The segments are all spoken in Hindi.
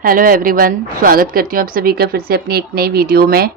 हेलो एवरीवन, स्वागत करती हूँ आप सभी का फिर से अपनी एक नई वीडियो में।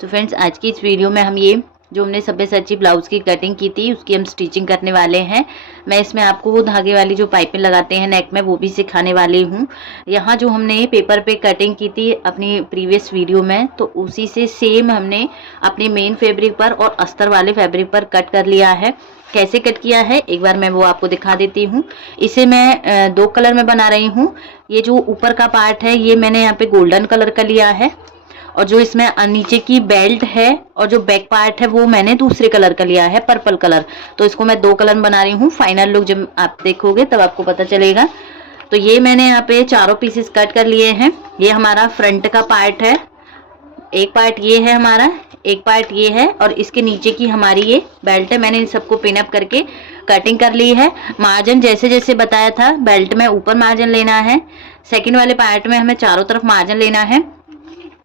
तो फ्रेंड्स, आज की इस वीडियो में हम ये जो हमने सब्यसाची ब्लाउज़ की कटिंग की थी उसकी हम स्टिचिंग करने वाले हैं। मैं इसमें आपको वो धागे वाली जो पाइपिंग लगाते हैं नेक में वो भी सिखाने वाली हूँ। यहाँ जो हमने पेपर पे कटिंग की थी अपनी प्रीवियस वीडियो में, तो उसी से सेम हमने अपने मेन फैब्रिक पर और अस्तर वाले फैब्रिक पर कट कर लिया है। कैसे कट किया है एक बार मैं वो आपको दिखा देती हूँ। इसे मैं दो कलर में बना रही हूँ। ये जो ऊपर का पार्ट है ये मैंने यहाँ पे गोल्डन कलर का लिया है, और जो इसमें नीचे की बेल्ट है और जो बैक पार्ट है वो मैंने दूसरे कलर का लिया है, पर्पल कलर। तो इसको मैं दो कलर में बना रही हूँ। फाइनल लुक जब आप देखोगे तब आपको पता चलेगा। तो ये मैंने यहाँ पे चारों पीसेस कट कर लिए हैं। ये हमारा फ्रंट का पार्ट है, एक पार्ट ये है हमारा, एक पार्ट ये है, और इसके नीचे की हमारी ये बेल्ट है। मैंने इन सबको पिन अप करके कटिंग कर ली है। मार्जिन जैसे जैसे बताया था, बेल्ट में ऊपर मार्जिन लेना है, सेकंड वाले पार्ट में हमें चारों तरफ मार्जिन लेना है।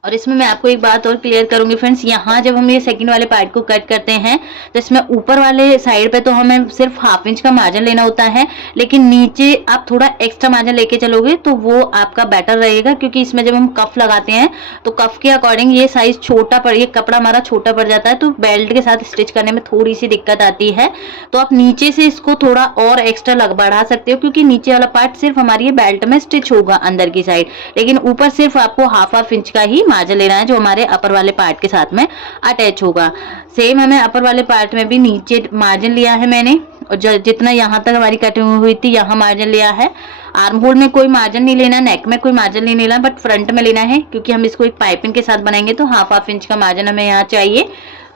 और इसमें मैं आपको एक बात और क्लियर करूंगी फ्रेंड्स, यहाँ जब हम ये सेकंड वाले पार्ट को कट करते हैं तो इसमें ऊपर वाले साइड पे तो हमें सिर्फ हाफ इंच का मार्जिन लेना होता है, लेकिन नीचे आप थोड़ा एक्स्ट्रा मार्जिन लेके चलोगे तो वो आपका बेटर रहेगा, क्योंकि इसमें जब हम कफ लगाते हैं तो कफ के अकॉर्डिंग ये साइज छोटा पड़, ये कपड़ा हमारा छोटा पड़ जाता है, तो बेल्ट के साथ स्टिच करने में थोड़ी सी दिक्कत आती है। तो आप नीचे से इसको थोड़ा और एक्स्ट्रा बढ़ा सकते हो, क्योंकि नीचे वाला पार्ट सिर्फ हमारी ये बेल्ट में स्टिच होगा अंदर की साइड, लेकिन ऊपर सिर्फ आपको हाफ इंच का ही मार्जिन लेना है जो हमारे अपर वाले पार्ट के साथ में अटैच होगा। सेम हमें अपर वाले पार्ट में भी नीचे मार्जिन लिया है मैंने, और जितना यहाँ तक हमारी कटिंग हुई थी यहाँ मार्जिन लिया है। आर्म होल में कोई मार्जिन नहीं लेना, नेक में कोई मार्जिन नहीं लेना, बट फ्रंट में लेना है, क्योंकि हम इसको एक पाइपिंग के साथ बनाएंगे तो हाफ इंच का मार्जिन हमें यहाँ चाहिए।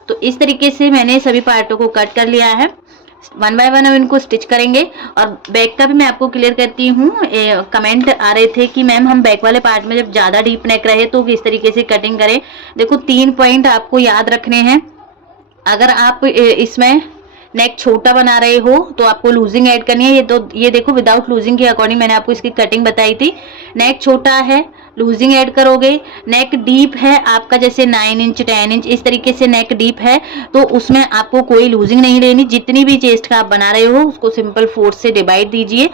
तो इस तरीके से मैंने सभी पार्टों को कट कर लिया है। वन बाय वन हम इनको स्टिच करेंगे। और बैक का भी मैं आपको क्लियर करती हूँ। कमेंट आ रहे थे कि मैम हम बैक वाले पार्ट में जब ज्यादा डीप नेक रहे तो किस तरीके से कटिंग करें। देखो, 3 पॉइंट आपको याद रखने हैं। अगर आप इसमें नेक छोटा बना रहे हो तो आपको लूजिंग ऐड करनी है। ये देखो, विदाउट लूजिंग के अकॉर्डिंग मैंने आपको इसकी कटिंग बताई थी। नेक छोटा है, लूजिंग ऐड करोगे। नेक डीप है आपका, जैसे 9 इंच 10 इंच इस तरीके से नेक डीप है, तो उसमें आपको कोई लूजिंग नहीं लेनी। जितनी भी चेस्ट का आप बना रहे हो उसको सिंपल 4 से डिवाइड दीजिए।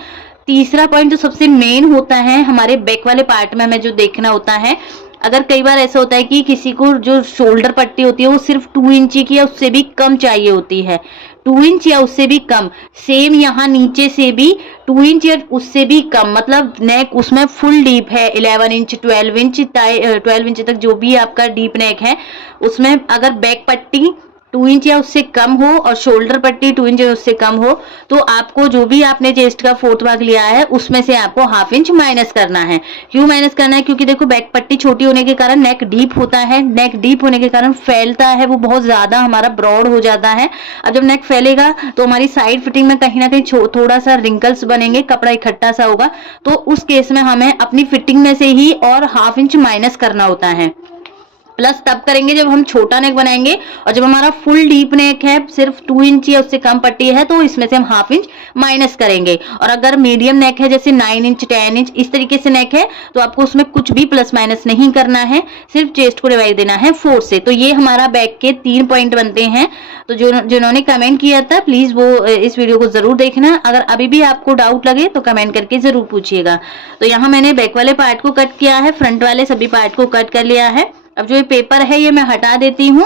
तीसरा पॉइंट जो सबसे मेन होता है हमारे बैक वाले पार्ट में हमें जो देखना होता है, अगर कई बार ऐसा होता है कि किसी को जो शोल्डर पट्टी होती है वो सिर्फ 2 इंच की या उससे भी कम चाहिए होती है, 2 इंच या उससे भी कम। सेम यहाँ नीचे से भी 2 इंच या उससे भी कम, मतलब नेक उसमें फुल डीप है, 11 इंच 12 इंच 12 इंच तक जो भी आपका डीप नेक है, उसमें अगर बैक पट्टी 2 इंच या उससे कम हो और शोल्डर पट्टी 2 इंच या उससे कम हो, तो आपको जो भी आपने चेस्ट का 4th भाग लिया है उसमें से आपको हाफ इंच माइनस करना है। क्यों माइनस करना है? क्योंकि देखो, बैक पट्टी छोटी होने के कारण नेक डीप होता है, नेक डीप होने के कारण फैलता है, वो बहुत ज्यादा हमारा ब्रॉड हो जाता है। अब जब नेक फैलेगा तो हमारी साइड फिटिंग में कहीं ना कहीं थोड़ा सा रिंकल्स बनेंगे, कपड़ा इकट्ठा सा होगा, तो उस केस में हमें अपनी फिटिंग में से ही और हाफ इंच माइनस करना होता है। प्लस तब करेंगे जब हम छोटा नेक बनाएंगे, और जब हमारा फुल डीप नेक है, सिर्फ 2 इंच या उससे कम पट्टी है, तो इसमें से हम हाफ इंच माइनस करेंगे। और अगर मीडियम नेक है, जैसे 9 इंच 10 इंच इस तरीके से नेक है, तो आपको उसमें कुछ भी प्लस माइनस नहीं करना है, सिर्फ चेस्ट को डिवाइड देना है 4 से। तो ये हमारा बैक के 3 पॉइंट बनते हैं। तो जिन्होंने कमेंट किया था प्लीज वो इस वीडियो को जरूर देखना। अगर अभी भी आपको डाउट लगे तो कमेंट करके जरूर पूछिएगा। तो यहाँ मैंने बैक वाले पार्ट को कट किया है, फ्रंट वाले सभी पार्ट को कट कर लिया है। अब जो ये पेपर है ये मैं हटा देती हूँ,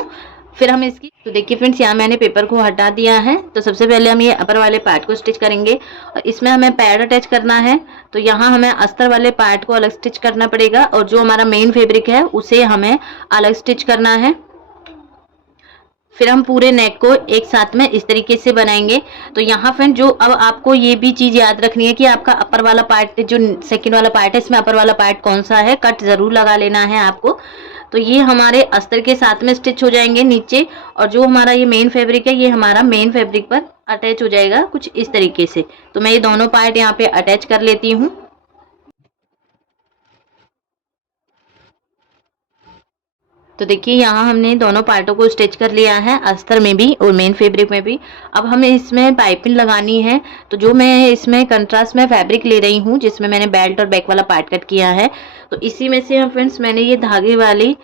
फिर हम इसकी, तो देखिए फ्रेंड्स, यहाँ मैंने पेपर को हटा दिया है। तो सबसे पहले हम ये अपर वाले पार्ट को स्टिच करेंगे, और इसमें हमें पैड अटैच करना है। तो यहाँ हमें अस्तर वाले पार्ट को अलग स्टिच करना पड़ेगा, और जो हमारा मेन फैब्रिक है उसे हमें अलग स्टिच करना है। फिर हम पूरे नेक को एक साथ में इस तरीके से बनाएंगे। तो यहाँ फ्रेंड, जो अब आपको ये भी चीज याद रखनी है कि आपका अपर वाला पार्ट, जो सेकंड वाला पार्ट है, इसमें अपर वाला पार्ट कौन सा है, कट जरूर लगा लेना है आपको। तो ये हमारे अस्तर के साथ में स्टिच हो जाएंगे नीचे, और जो हमारा ये मेन फैब्रिक है ये हमारा मेन फैब्रिक पर अटैच हो जाएगा कुछ इस तरीके से। तो मैं ये दोनों पार्ट यहाँ पे अटैच कर लेती हूँ। तो देखिए, यहाँ हमने दोनों पार्टों को स्टिच कर लिया है, अस्तर में भी और मेन फैब्रिक में भी। अब हमें इसमें पाइपिंग लगानी है। तो जो मैं इसमें कंट्रास्ट में फैब्रिक ले रही हूँ, जिसमें मैंने बेल्ट और बैक वाला पार्ट कट किया है, तो इसी में से हम फ्रेंड्स मैंने ये धागे वाली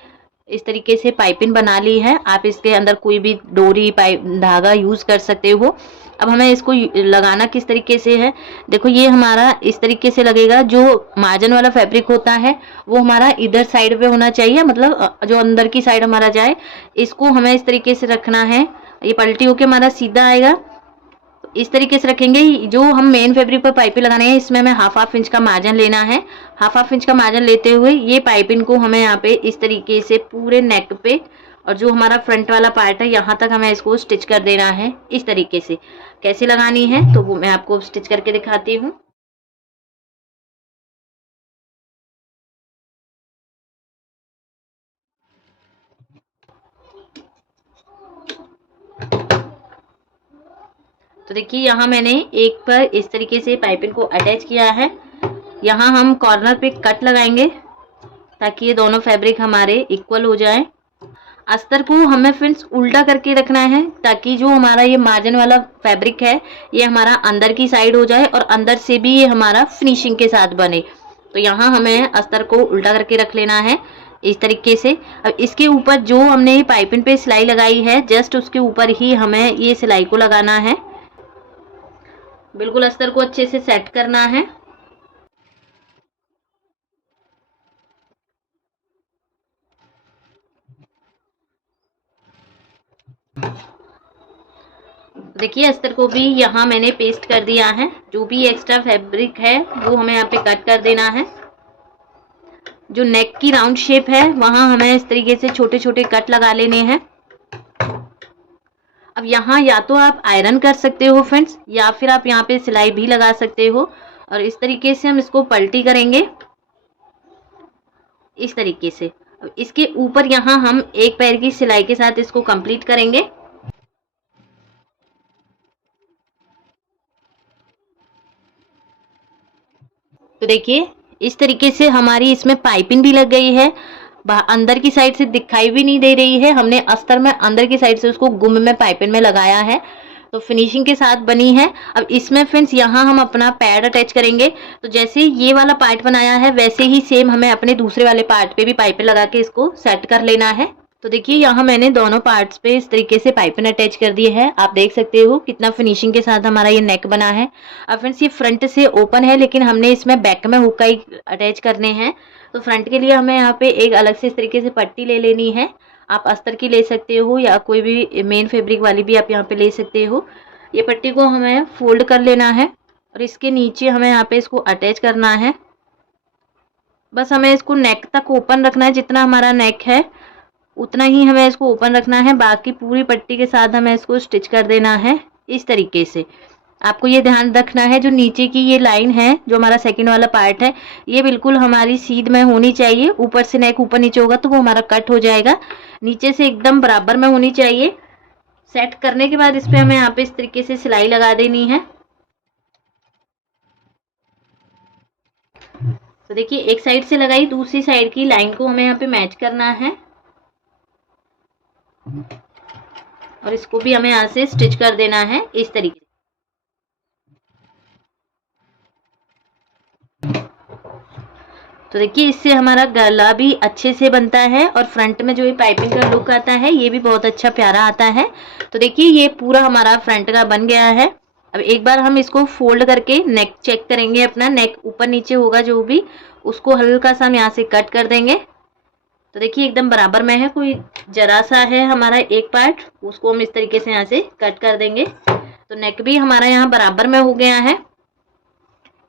इस तरीके से पाइपिंग बना ली है। आप इसके अंदर कोई भी डोरी धागा यूज कर सकते हो। अब हमें इसको लगाना किस तरीके से है, देखो ये हमारा इस तरीके से लगेगा। जो मार्जिन वाला फैब्रिक होता है वो हमारा इधर साइड पे होना चाहिए, मतलब जो अंदर की साइड हमारा जाए, इसको हमें इस तरीके से रखना है। ये पलटी होके हमारा सीधा आएगा, इस तरीके से रखेंगे। जो हम मेन फैब्रिक पर पाइपिंग लगाने हैं, इसमें हमें हाफ इंच का मार्जिन लेना है। हाफ इंच का मार्जिन लेते हुए ये पाइपिंग को हमें यहाँ पे इस तरीके से पूरे नेक पे, और जो हमारा फ्रंट वाला पार्ट है यहाँ तक हमें इसको स्टिच कर देना है। इस तरीके से कैसे लगानी है तो वो मैं आपको स्टिच करके दिखाती हूँ। तो देखिए यहाँ मैंने एक पर इस तरीके से पाइपिंग को अटैच किया है। यहाँ हम कॉर्नर पे कट लगाएंगे ताकि ये दोनों फैब्रिक हमारे इक्वल हो जाए। अस्तर को हमें फ्रेंड्स उल्टा करके रखना है ताकि जो हमारा ये मार्जिन वाला फैब्रिक है ये हमारा अंदर की साइड हो जाए और अंदर से भी ये हमारा फिनिशिंग के साथ बने। तो यहाँ हमें अस्तर को उल्टा करके रख लेना है इस तरीके से। अब इसके ऊपर जो हमने पाइपिंग पे सिलाई लगाई है, जस्ट उसके ऊपर ही हमें ये सिलाई को लगाना है। बिल्कुल अस्तर को अच्छे से सेट करना है। देखिए अस्तर को भी यहाँ मैंने पेस्ट कर दिया है। जो भी एक्स्ट्रा फैब्रिक है वो हमें यहाँ पे कट कर देना है। जो नेक की राउंड शेप है वहां हमें इस तरीके से छोटे छोटे कट लगा लेने हैं। अब यहाँ या तो आप आयरन कर सकते हो फ्रेंड्स, या फिर आप यहाँ पे सिलाई भी लगा सकते हो। और इस तरीके से हम इसको पलटी करेंगे इस तरीके से। अब इसके ऊपर यहाँ हम एक पैर की सिलाई के साथ इसको कंप्लीट करेंगे। तो देखिए इस तरीके से हमारी इसमें पाइपिंग भी लग गई है, अंदर की साइड से दिखाई भी नहीं दे रही है। हमने अस्तर में अंदर की साइड से उसको गुम में पाइपिंग में लगाया है, तो फिनिशिंग के साथ बनी है। अब इसमें फ्रेंड्स यहाँ हम अपना पैड अटैच करेंगे। तो जैसे ये वाला पार्ट बनाया है वैसे ही सेम हमें अपने दूसरे वाले पार्ट पे भी पाइपिंग लगा के इसको सेट कर लेना है। तो देखिए यहाँ मैंने दोनों पार्ट्स पे इस तरीके से पाइपिंग अटैच कर दी है। आप देख सकते हो कितना फिनिशिंग के साथ हमारा ये नेक बना है। अब फ्रेंड्स ये फ्रंट से ओपन है, लेकिन हमने इसमें बैक में हुक का ही अटैच करने हैं। तो फ्रंट के लिए हमें यहाँ पे एक अलग से इस तरीके से पट्टी ले लेनी है। आप अस्तर की ले सकते हो या कोई भी मेन फैब्रिक वाली भी आप यहाँ पे ले सकते हो। ये पट्टी को हमें फोल्ड कर लेना है और इसके नीचे हमें यहाँ पे इसको अटैच करना है। बस हमें इसको नेक तक ओपन रखना है, जितना हमारा नेक है उतना ही हमें इसको ओपन रखना है। बाकी पूरी पट्टी के साथ हमें इसको स्टिच कर देना है इस तरीके से। आपको ये ध्यान रखना है जो नीचे की ये लाइन है, जो हमारा सेकंड वाला पार्ट है, ये बिल्कुल हमारी सीध में होनी चाहिए। ऊपर से नेक ऊपर नीचे होगा तो वो हमारा कट हो जाएगा। नीचे से एकदम बराबर में होनी चाहिए। सेट करने के बाद इस पे हमें यहाँ पे इस तरीके से सिलाई लगा देनी है। तो देखिए एक साइड से लगाई, दूसरी साइड की लाइन को हमें यहाँ पे मैच करना है और इसको भी हमें यहाँ से स्टिच कर देना है इस तरीके से। तो देखिए इससे हमारा गला भी अच्छे से बनता है और फ्रंट में जो ये पाइपिंग का लुक आता है ये भी बहुत अच्छा प्यारा आता है। तो देखिए ये पूरा हमारा फ्रंट का बन गया है। अब एक बार हम इसको फोल्ड करके नेक चेक करेंगे। अपना नेक ऊपर नीचे होगा जो भी, उसको हल्का सा हम यहाँ से कट कर देंगे। तो देखिए एकदम बराबर में है, कोई जरा सा है हमारा एक पार्ट, उसको हम इस तरीके से यहाँ से कट कर देंगे। तो नेक भी हमारा यहाँ बराबर में हो गया है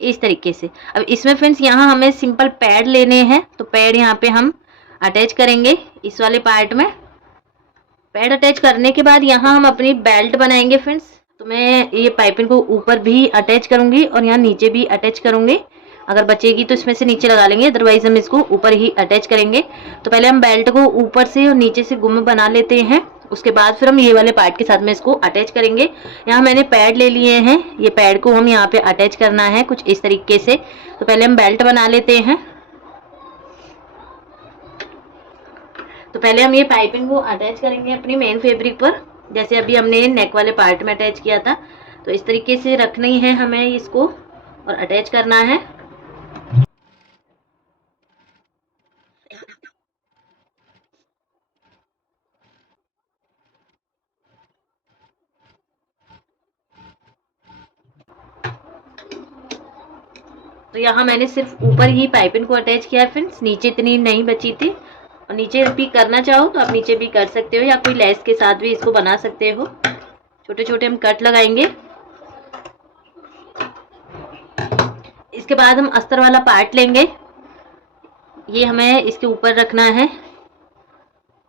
इस तरीके से। अब इसमें फ्रेंड्स यहाँ हमें सिंपल पैड लेने हैं, तो पैड यहाँ पे हम अटैच करेंगे इस वाले पार्ट में। पैड अटैच करने के बाद यहाँ हम अपनी बेल्ट बनाएंगे फ्रेंड्स। तो मैं ये पाइपिंग को ऊपर भी अटैच करूंगी और यहाँ नीचे भी अटैच करूंगी। अगर बचेगी तो इसमें से नीचे लगा लेंगे, अदरवाइज हम इसको ऊपर ही अटैच करेंगे। तो पहले हम बेल्ट को ऊपर से और नीचे से गुम बना लेते हैं, उसके बाद फिर हम ये वाले पार्ट के साथ में इसको अटैच करेंगे। यहाँ मैंने पैड ले लिए हैं, ये पैड को हम यहाँ पे अटैच करना है कुछ इस तरीके से। तो पहले हम बेल्ट बना लेते हैं। तो पहले हम ये पाइपिंग को अटैच करेंगे अपनी मेन फैब्रिक पर, जैसे अभी हमने नेक वाले पार्ट में अटैच किया था। तो इस तरीके से रखनी है हमें इसको और अटैच करना है। तो यहाँ मैंने सिर्फ ऊपर ही पाइपिंग को अटैच किया है फ्रेंड्स, नीचे इतनी नहीं बची थी। और नीचे भी करना चाहो तो आप नीचे भी कर सकते हो या कोई लेस के साथ भी इसको बना सकते हो। छोटे छोटे हम कट लगाएंगे। इसके बाद हम अस्तर वाला पार्ट लेंगे, ये हमें इसके ऊपर रखना है।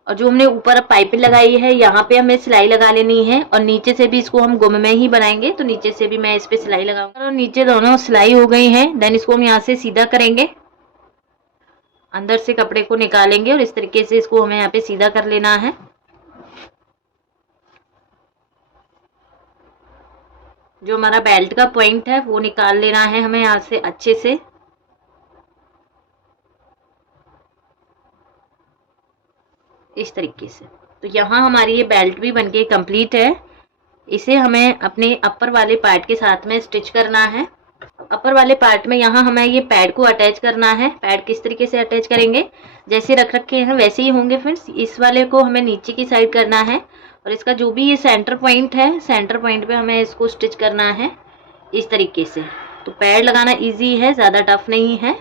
और जो हमने ऊपर पाइपिंग लगाई है यहाँ पे हमें सिलाई लगा लेनी है। और नीचे से भी इसको हम गुम में ही बनाएंगे, तो नीचे से भी मैं इस पे सिलाई लगाऊंगा। और नीचे दोनों सिलाई हो गई है। देन इसको हम यहाँ से सीधा करेंगे, अंदर से कपड़े को निकालेंगे और इस तरीके से इसको हमें यहाँ पे सीधा कर लेना है। जो हमारा बेल्ट का पॉइंट है वो निकाल लेना है हमें यहाँ से अच्छे से। इस तरीके से। तो यहाँ हमारी ये बेल्ट भी बनके कंप्लीट है। इसे हमें अपने अपर वाले पार्ट के साथ में स्टिच करना है। अपर वाले पार्ट में यहाँ हमें ये पैड को अटैच करना है। पैड किस तरीके से अटैच करेंगे, जैसे रख रखे हैं वैसे ही होंगे फ्रेंड्स। इस वाले को हमें नीचे की साइड करना है और इसका जो भी ये सेंटर पॉइंट है, सेंटर पॉइंट पे हमें इसको स्टिच करना है इस तरीके से। तो पैड लगाना इजी है, ज़्यादा टफ नहीं है।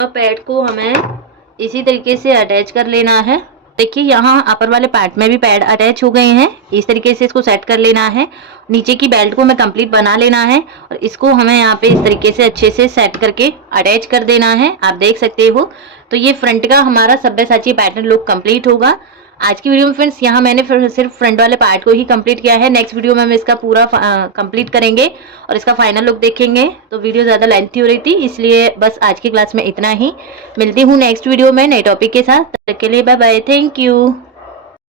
पैड को हमें इसी तरीके से अटैच कर लेना है। देखिए यहाँ अपर वाले पार्ट में भी पैड अटैच हो गए हैं। इस तरीके से इसको सेट कर लेना है। नीचे की बेल्ट को हमें कंप्लीट बना लेना है और इसको हमें यहाँ पे इस तरीके से अच्छे से सेट करके अटैच कर देना है। आप देख सकते हो। तो ये फ्रंट का हमारा सब्यसाची पैटर्न लुक कंप्लीट होगा। आज की वीडियो में फ्रेंड्स यहाँ मैंने सिर्फ फ्रंट वाले पार्ट को ही कंप्लीट किया है। नेक्स्ट वीडियो में हम इसका पूरा कंप्लीट करेंगे और इसका फाइनल लुक देखेंगे। तो वीडियो ज़्यादा लेंथी हो रही थी, इसलिए बस आज की क्लास में इतना ही। मिलती हूँ नेक्स्ट वीडियो में नए टॉपिक के साथ। तब तक के लिए बाय बाय, थैंक यू।